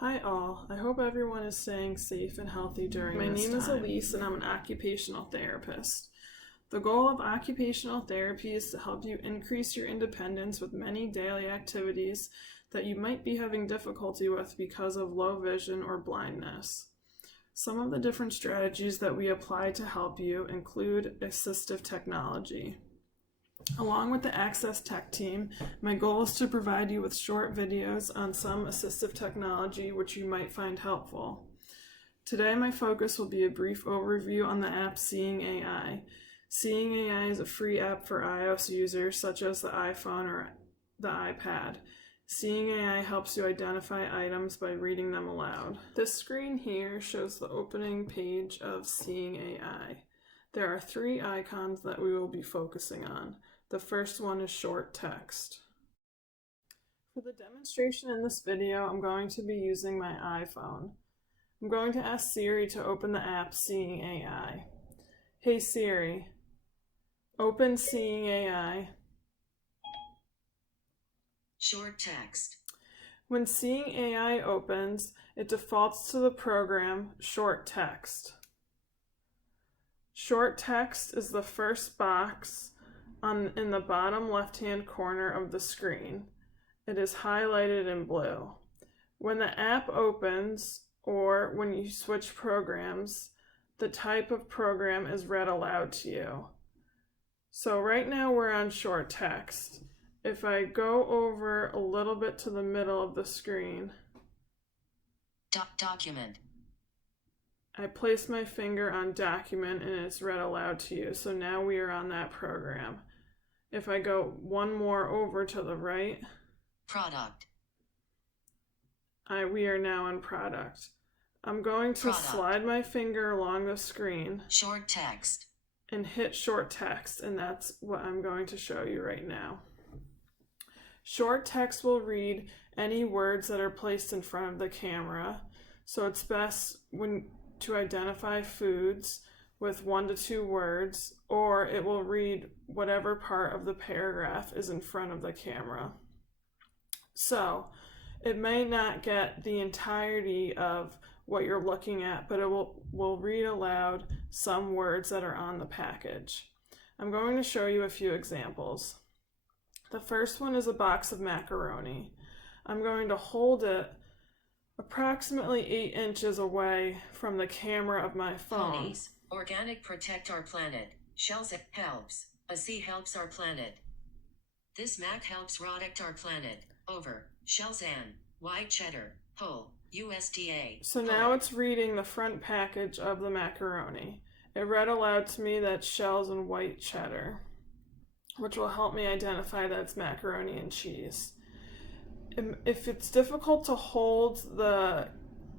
Hi all, I hope everyone is staying safe and healthy during this time. My name is Elise and I'm an occupational therapist. The goal of occupational therapy is to help you increase your independence with many daily activities that you might be having difficulty with because of low vision or blindness. Some of the different strategies that we apply to help you include assistive technology. Along with the Access Tech team, my goal is to provide you with short videos on some assistive technology which you might find helpful. Today my focus will be a brief overview on the app Seeing AI. Seeing AI is a free app for iOS users such as the iPhone or the iPad. Seeing AI helps you identify items by reading them aloud. This screen here shows the opening page of Seeing AI. There are three icons that we will be focusing on. The first one is short text. For the demonstration in this video, I'm going to be using my iPhone. I'm going to ask Siri to open the app Seeing AI. Hey Siri, open Seeing AI. Short text. When Seeing AI opens, it defaults to the program Short Text. Short text is the first box in the bottom left-hand corner of the screen. It is highlighted in blue. When the app opens or when you switch programs, the type of program is read aloud to you. So right now we're on short text. If I go over a little bit to the middle of the screen, Document. I place my finger on document and it's read aloud to you. So now we are on that program. If I go one more over to the right, Product. we are now on product. I'm going to slide my finger along the screen. Short text. And hit short text, and that's what I'm going to show you right now. Short text will read any words that are placed in front of the camera. So it's best to identify foods with 1 to 2 words, or it will read whatever part of the paragraph is in front of the camera. So it may not get the entirety of what you're looking at, but it will read aloud some words that are on the package. I'm going to show you a few examples. The first one is a box of macaroni. I'm going to hold it approximately 8 inches away from the camera of my phone. Ponies. Organic protect our planet. Shells helps. A sea helps our planet. This Mac helps protect our planet. Over. Shells and white cheddar. Whole. USDA. So now it's reading the front package of the macaroni. It read aloud to me that shells and white cheddar, which will help me identify that it's macaroni and cheese. If it's difficult to hold the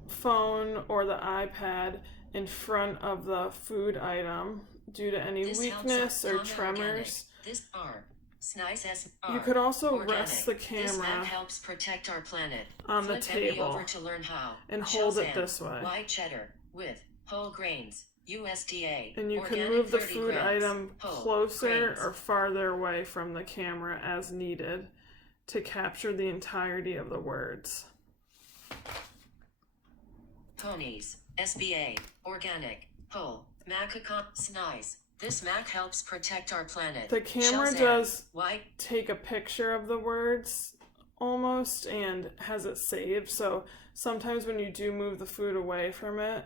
phone or the iPad in front of the food item due to any weakness or tremors, you could also rest the camera helps protect our planet. on the table over to learn how. and hold it this way. White cheddar with whole grains. USDA. And you can move the food item closer or farther away from the camera as needed to capture the entirety of the words. Ponies. SBA. Organic. Whole. Macacon. Snice. This Mac helps protect our planet. The camera does take a picture of the words almost and has it saved. So sometimes when you do move the food away from it,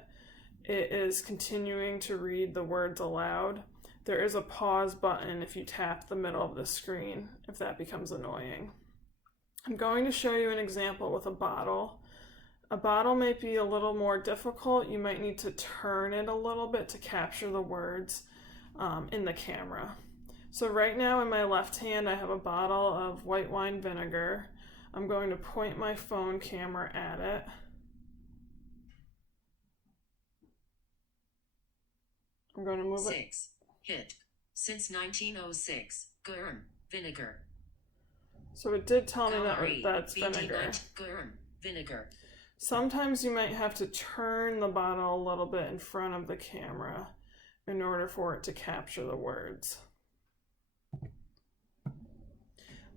it is continuing to read the words aloud. There is a pause button if you tap the middle of the screen, if that becomes annoying. I'm going to show you an example with a bottle. A bottle may be a little more difficult. You might need to turn it a little bit to capture the words in the camera. So right now in my left hand, I have a bottle of white wine vinegar. I'm going to point my phone camera at it. I'm going to move it. Hit. Since 1906. Gurn. Vinegar. So it did tell me that's vinegar. Vinegar. Sometimes you might have to turn the bottle a little bit in front of the camera in order for it to capture the words.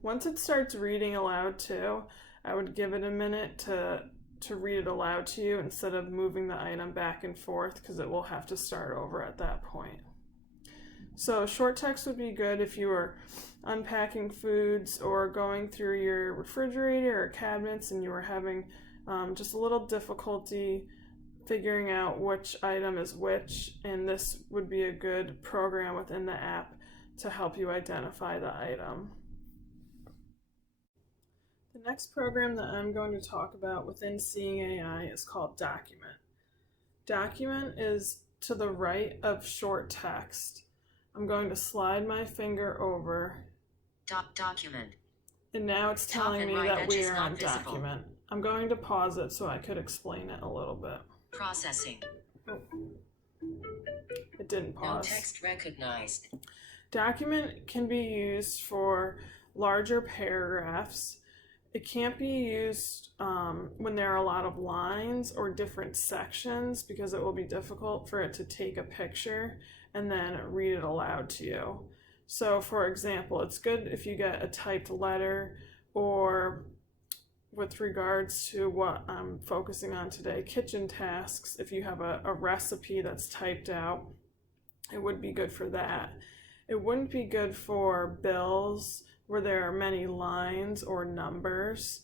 Once it starts reading aloud too, I would give it a minute to to read it aloud to you instead of moving the item back and forth, because it will have to start over at that point. So short text would be good if you were unpacking foods or going through your refrigerator or cabinets and you were having just a little difficulty figuring out which item is which, and this would be a good program within the app to help you identify the item. The next program that I'm going to talk about within Seeing AI is called Document. Document is to the right of short text. I'm going to slide my finger over. Document. And now it's telling me that we are on Document. I'm going to pause it so I could explain it a little bit. Processing. Oh. It didn't pause. No text recognized. Document can be used for larger paragraphs. It can't be used when there are a lot of lines or different sections, because it will be difficult for it to take a picture and then read it aloud to you. So for example, it's good if you get a typed letter, or with regards to what I'm focusing on today, kitchen tasks, if you have a recipe that's typed out, it would be good for that. It wouldn't be good for bills where there are many lines or numbers.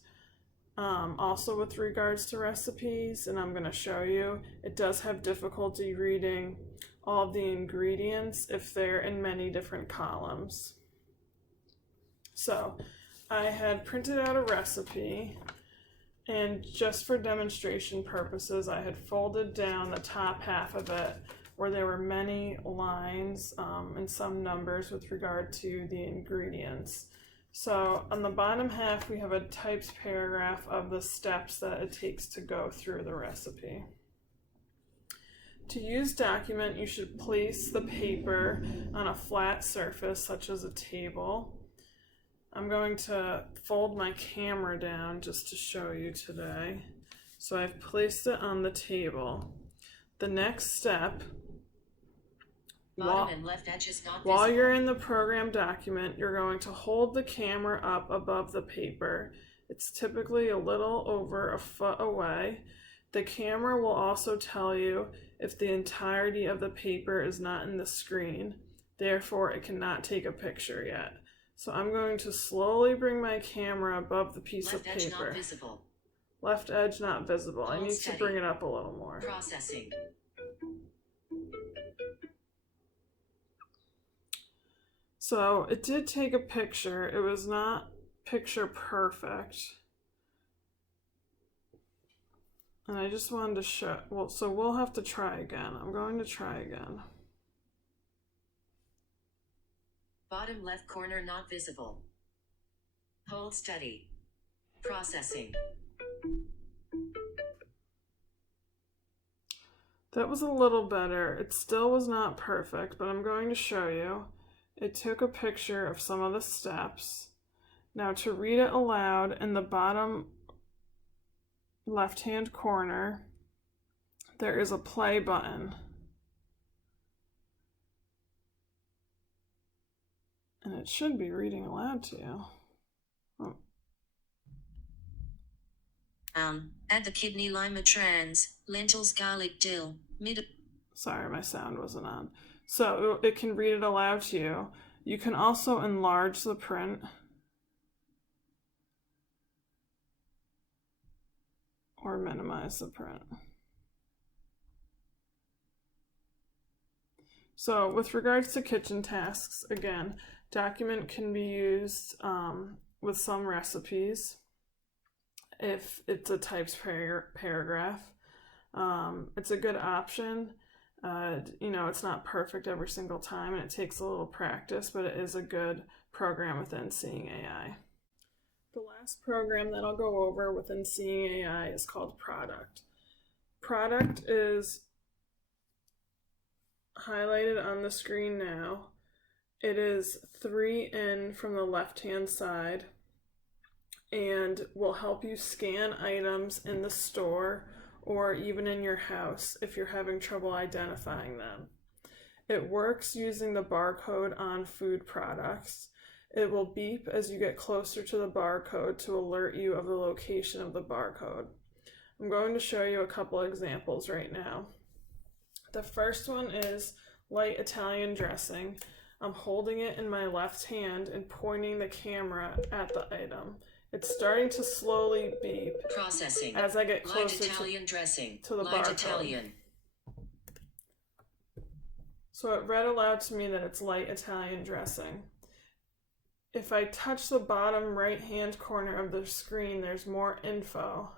Also with regards to recipes, and I'm going to show you, it does have difficulty reading all of the ingredients if they're in many different columns. So I had printed out a recipe, and just for demonstration purposes, I had folded down the top half of it where there were many lines and some numbers with regard to the ingredients. So on the bottom half, we have a typed paragraph of the steps that it takes to go through the recipe. To use Document, you should place the paper on a flat surface, such as a table. I'm going to fold my camera down just to show you today. So I've placed it on the table. The next step, while you're in the program Document, you're going to hold the camera up above the paper. It's typically a little over a foot away. The camera will also tell you if the entirety of the paper is not in the screen. Therefore, it cannot take a picture yet. So I'm going to slowly bring my camera above the piece of paper. Left edge not visible. Left edge not visible. I need to bring it up a little more. Processing. So it did take a picture. It was not picture perfect. And I just wanted to show, well, so we'll have to try again. I'm going to try again. Bottom left corner not visible. Hold steady. Processing. That was a little better. It still was not perfect, but I'm going to show you. It took a picture of some of the steps. Now to read it aloud, in the bottom left-hand corner, there is a play button. And it should be reading aloud to you. Oh. Add the kidney lima trans, lentils, garlic, dill, Sorry, my sound wasn't on. So it can read it aloud to you. You can also enlarge the print. Or minimize the print. So with regards to kitchen tasks, again, Document can be used with some recipes if it's a typed paragraph. It's a good option. You know, it's not perfect every single time and it takes a little practice, but it is a good program within Seeing AI. The last program that I'll go over within Seeing AI is called Product. Product is highlighted on the screen now. It is 3 in from the left-hand side and will help you scan items in the store or even in your house if you're having trouble identifying them. It works using the barcode on food products. It will beep as you get closer to the barcode to alert you of the location of the barcode. I'm going to show you a couple examples right now. The first one is light Italian dressing. I'm holding it in my left hand and pointing the camera at the item. It's starting to slowly beep. Processing. As I get closer light Italian dressing. to the light barcode. Italian. So it read aloud to me that it's light Italian dressing. If I touch the bottom right-hand corner of the screen, there's more info.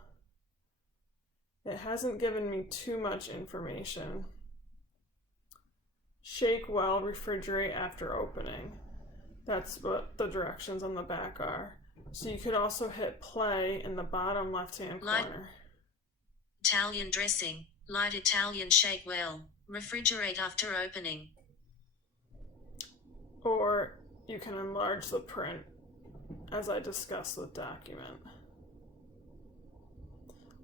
It hasn't given me too much information. Shake well, refrigerate after opening. That's what the directions on the back are. So you could also hit play in the bottom left-hand corner. Italian dressing, light Italian, shake well, refrigerate after opening. Or you can enlarge the print, as I discussed with document.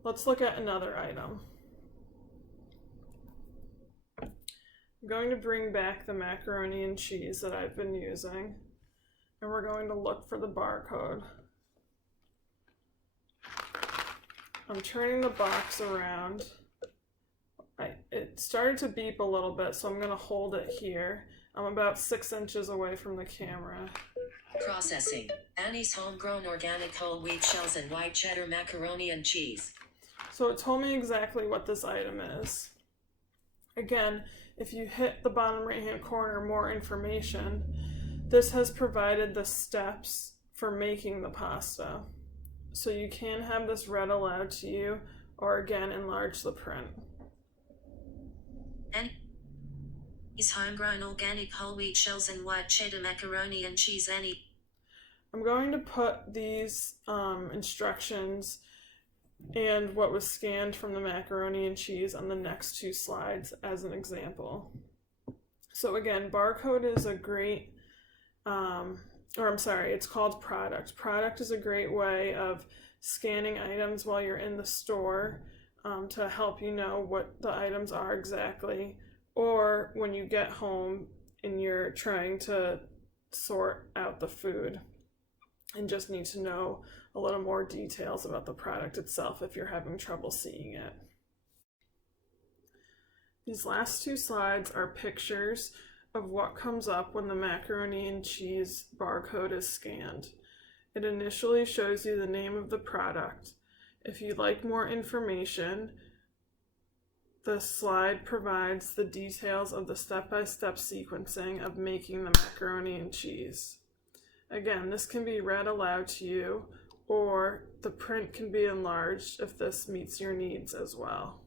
Let's look at another item. I'm going to bring back the macaroni and cheese that I've been using, and we're going to look for the barcode. I'm turning the box around. It started to beep a little bit, so I'm going to hold it here. I'm about 6 inches away from the camera. Processing. Annie's homegrown organic whole wheat shells and white cheddar macaroni and cheese. So it told me exactly what this item is. Again, if you hit the bottom right-hand corner, more information, this has provided the steps for making the pasta. So you can have this read aloud to you, or again, enlarge the print. Annie's homegrown organic whole wheat shells and white cheddar macaroni and cheese. Annie. I'm going to put these instructions and what was scanned from the macaroni and cheese on the next 2 slides as an example. So again, barcode is a great, it's called product. Product is a great way of scanning items while you're in the store to help you know what the items are exactly, or when you get home and you're trying to sort out the food and just need to know a little more details about the product itself if you're having trouble seeing it. These last 2 slides are pictures of what comes up when the macaroni and cheese barcode is scanned. It initially shows you the name of the product. If you'd like more information, the slide provides the details of the step-by-step sequencing of making the macaroni and cheese. Again, this can be read aloud to you, or the print can be enlarged if this meets your needs as well.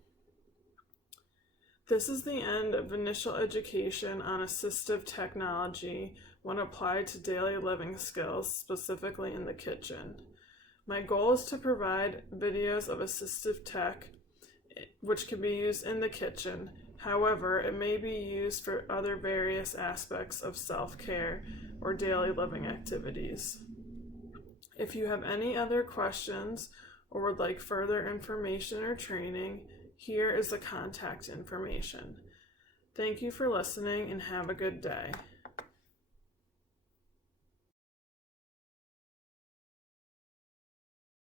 This is the end of initial education on assistive technology when applied to daily living skills, specifically in the kitchen. My goal is to provide videos of assistive tech which can be used in the kitchen. However, it may be used for other various aspects of self-care or daily living activities. If you have any other questions or would like further information or training, here is the contact information. Thank you for listening and have a good day.